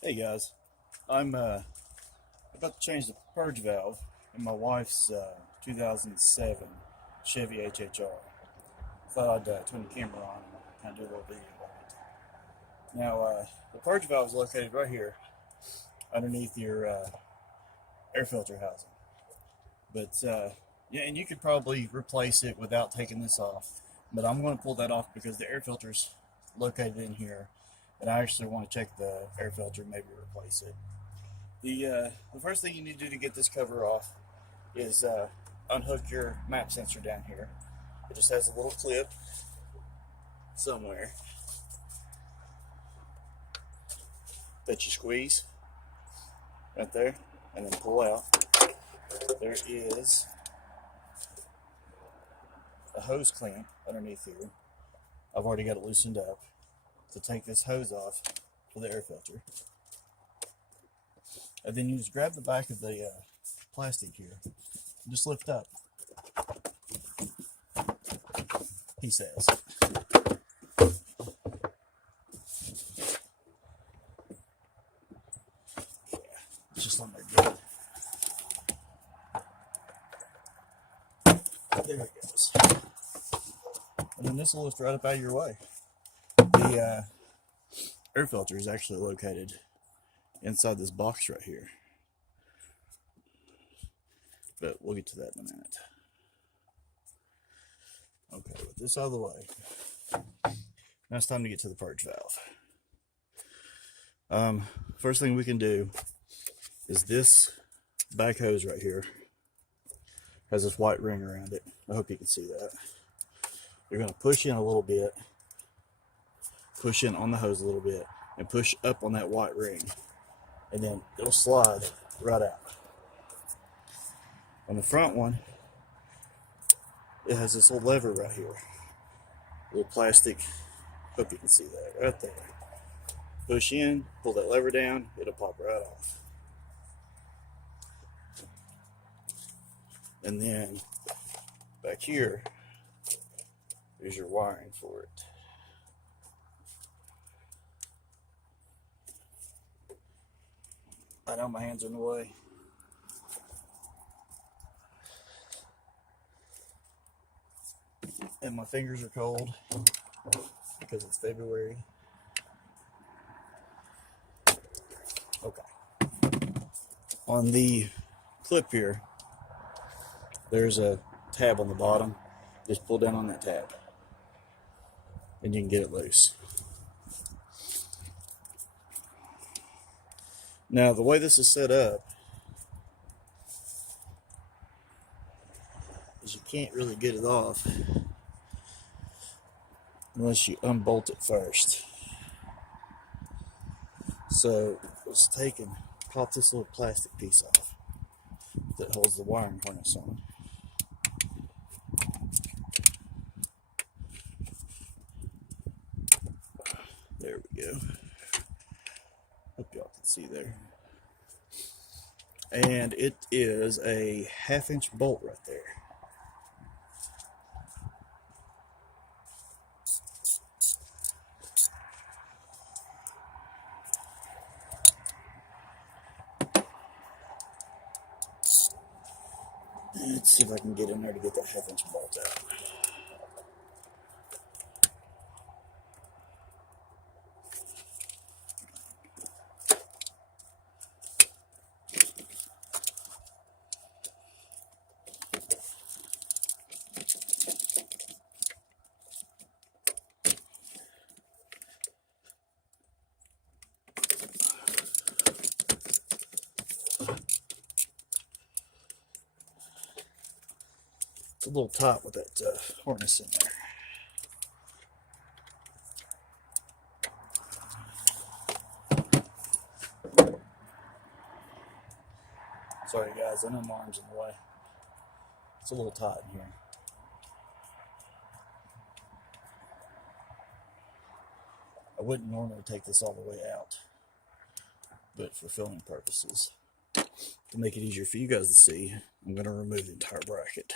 Hey guys, I'm about to change the purge valve in my wife's 2007 Chevy HHR. Thought I'd turn the camera on and kind of do a little video on it. Now, the purge valve is located right here underneath your air filter housing. But yeah, and you could probably replace it without taking this off. But I'm going to pull that off because the air filter's located in here, and I actually want to check the air filter and maybe replace it. The first thing you need to do to get this cover off is unhook your map sensor down here. It just has a little clip somewhere that you squeeze right there and then pull out. There is a hose clamp underneath here. I've already got it loosened up to take this hose off for the air filter. And then you just grab the back of the plastic here and just lift up. He says. Yeah, just on there good. There it goes. And then this will lift right up out of your way. The air filter is actually located inside this box right here. But we'll get to that in a minute. Okay, with this out of the way, now it's time to get to the purge valve. First thing we can do is this back hose right here has this white ring around it. I hope you can see that. You're going to push in a little bit, push in on the hose a little bit, and push up on that white ring, and then it'll slide right out. On the front one, it has this little lever right here, little plastic. Hope you can see that right there. Push in, pull that lever down, it'll pop right off. And then back here, there's your wiring for it. I know my hands are in the way. And my fingers are cold because it's February. Okay. On the clip here, there's a tab on the bottom. Just pull down on that tab and you can get it loose. Now, the way this is set up is you can't really get it off unless you unbolt it first. So let's take and pop this little plastic piece off that holds the wiring harness on. There we go. Hope y'all can see there. And it is a 1/2-inch bolt right there. Let's see if I can get in there to get that 1/2-inch bolt out. It's a little tight with that harness in there. Sorry guys, I know my arm's in the way. It's a little tight in here. I wouldn't normally take this all the way out, but for filming purposes, to make it easier for you guys to see, I'm going to remove the entire bracket.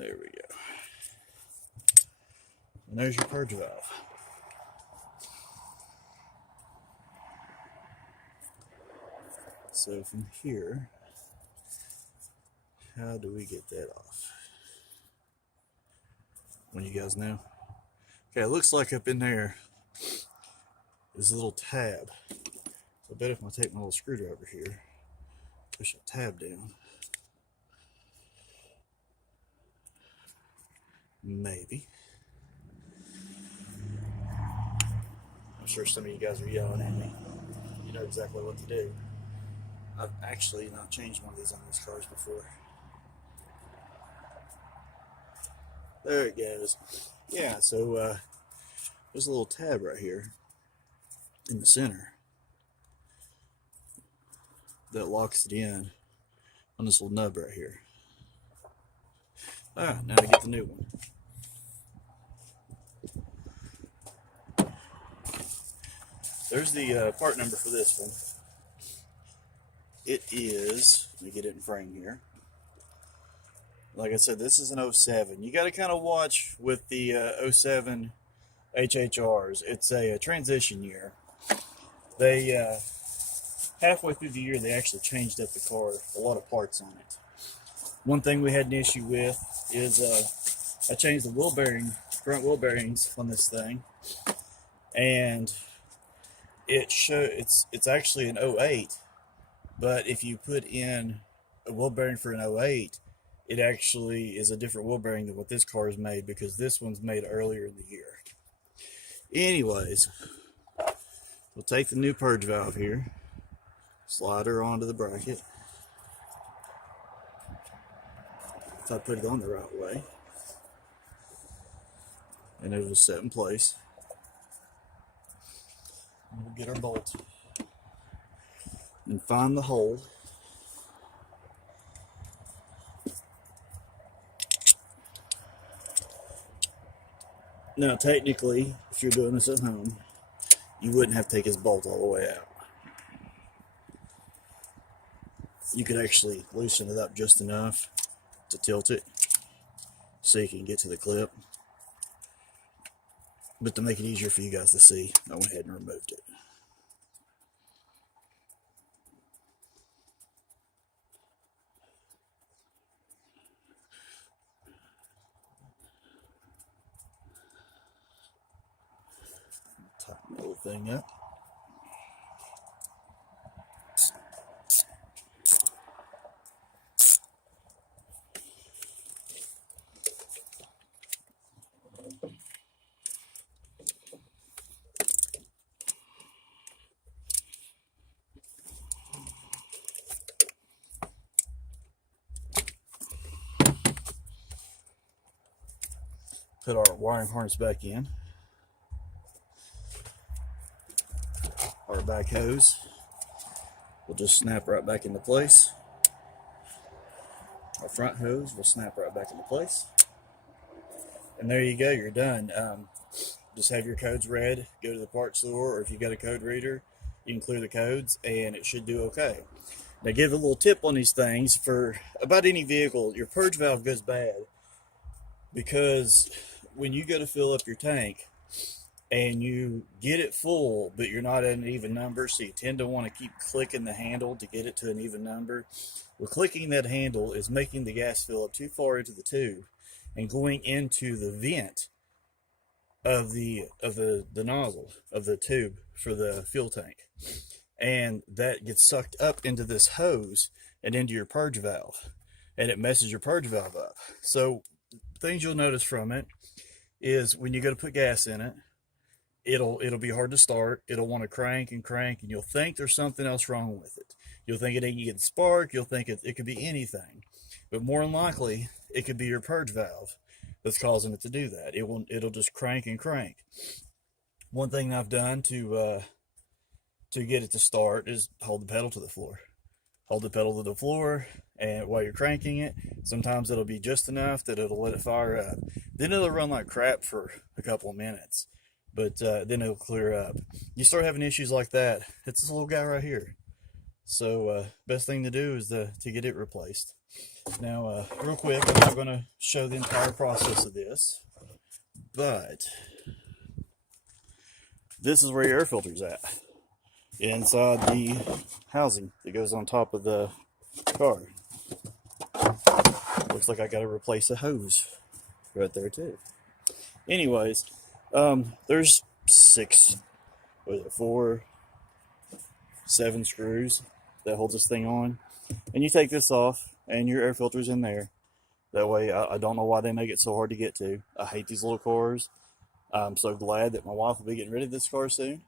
There we go. And there's your purge valve. So from here, how do we get that off? When you guys know? Okay, it looks like up in there is a little tab. So I bet if I take my little screwdriver here, push that tab down, maybe. I'm sure some of you guys are yelling at me. You know exactly what to do. I've actually not changed one of these on these cars before. There it goes. Yeah, so there's a little tab right here in the center that locks it in on this little nub right here. Ah, now to get the new one. There's the part number for this one. It is, let me get it in frame here. Like I said, this is an 07. You got to kind of watch with the 07 HHRs. It's a transition year. They, halfway through the year, they actually changed up the car, a lot of parts on it. One thing we had an issue with is I changed the wheel bearing, front wheel bearings on this thing, and it's actually an 08, but if you put in a wheel bearing for an 08, it actually is a different wheel bearing than what this car is made, because this one's made earlier in the year. Anyways, we'll take the new purge valve here, slide her onto the bracket. If I put it on the right way, and it will set in place. And we'll get our bolt and find the hole. Now, technically, if you're doing this at home, you wouldn't have to take this bolt all the way out. You could actually loosen it up just enough to tilt it so you can get to the clip. But to make it easier for you guys to see, I went ahead and removed it. Tighten the whole thing up. Put our wiring harness back in. Our back hose will just snap right back into place. Our front hose will snap right back into place. And there you go, you're done. Just have your codes read, go to the parts store, or if you've got a code reader, you can clear the codes and it should do okay. Now, give a little tip on these things. For about any vehicle, your purge valve goes bad because when you go to fill up your tank and you get it full, but you're not at an even number, so you tend to want to keep clicking the handle to get it to an even number. Well, clicking that handle is making the gas fill up too far into the tube and going into the vent of the nozzle of the tube for the fuel tank, and that gets sucked up into this hose and into your purge valve, and it messes your purge valve up. So things you'll notice from it is when you go to put gas in it, it'll be hard to start. It'll want to crank and crank, and you'll think there's something else wrong with it. You'll think it ain't getting spark. You'll think it could be anything, but more than likely it could be your purge valve that's causing it to do that. It'll just crank and crank. One thing I've done to get it to start is hold the pedal to the floor. Hold the pedal to the floor, and while you're cranking it, sometimes it'll be just enough that it'll let it fire up. Then it'll run like crap for a couple of minutes, but then it'll clear up. You start having issues like that, it's this little guy right here. So best thing to do is to get it replaced. Now, real quick, I'm not going to show the entire process of this, but this is where your air filter's at, inside the housing that goes on top of the car. Looks like I got to replace a hose right there too. Anyways, there's 4, 7 screws that hold this thing on, and you take this off and your air filter's in there. That way, I don't know why they make it so hard to get to. I hate these little cars. I'm so glad that my wife will be getting rid of this car soon.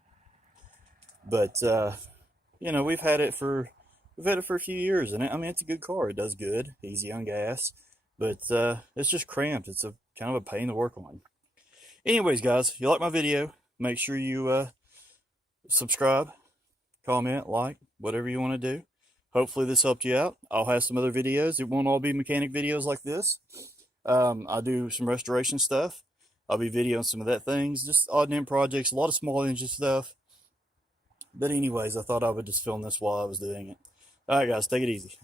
But you know, we've had it for a few years, and I mean, it's a good car. It does good, easy on gas, but it's just cramped. It's a kind of a pain to work on. Anyways, guys, if you like my video, make sure you subscribe, comment, like, whatever you want to do. Hopefully this helped you out. I'll have some other videos. It won't all be mechanic videos like this. I'll do some restoration stuff. I'll be videoing some of that things, just odd and end projects, a lot of small engine stuff. But anyways, I thought I would just film this while I was doing it. Alright guys, take it easy.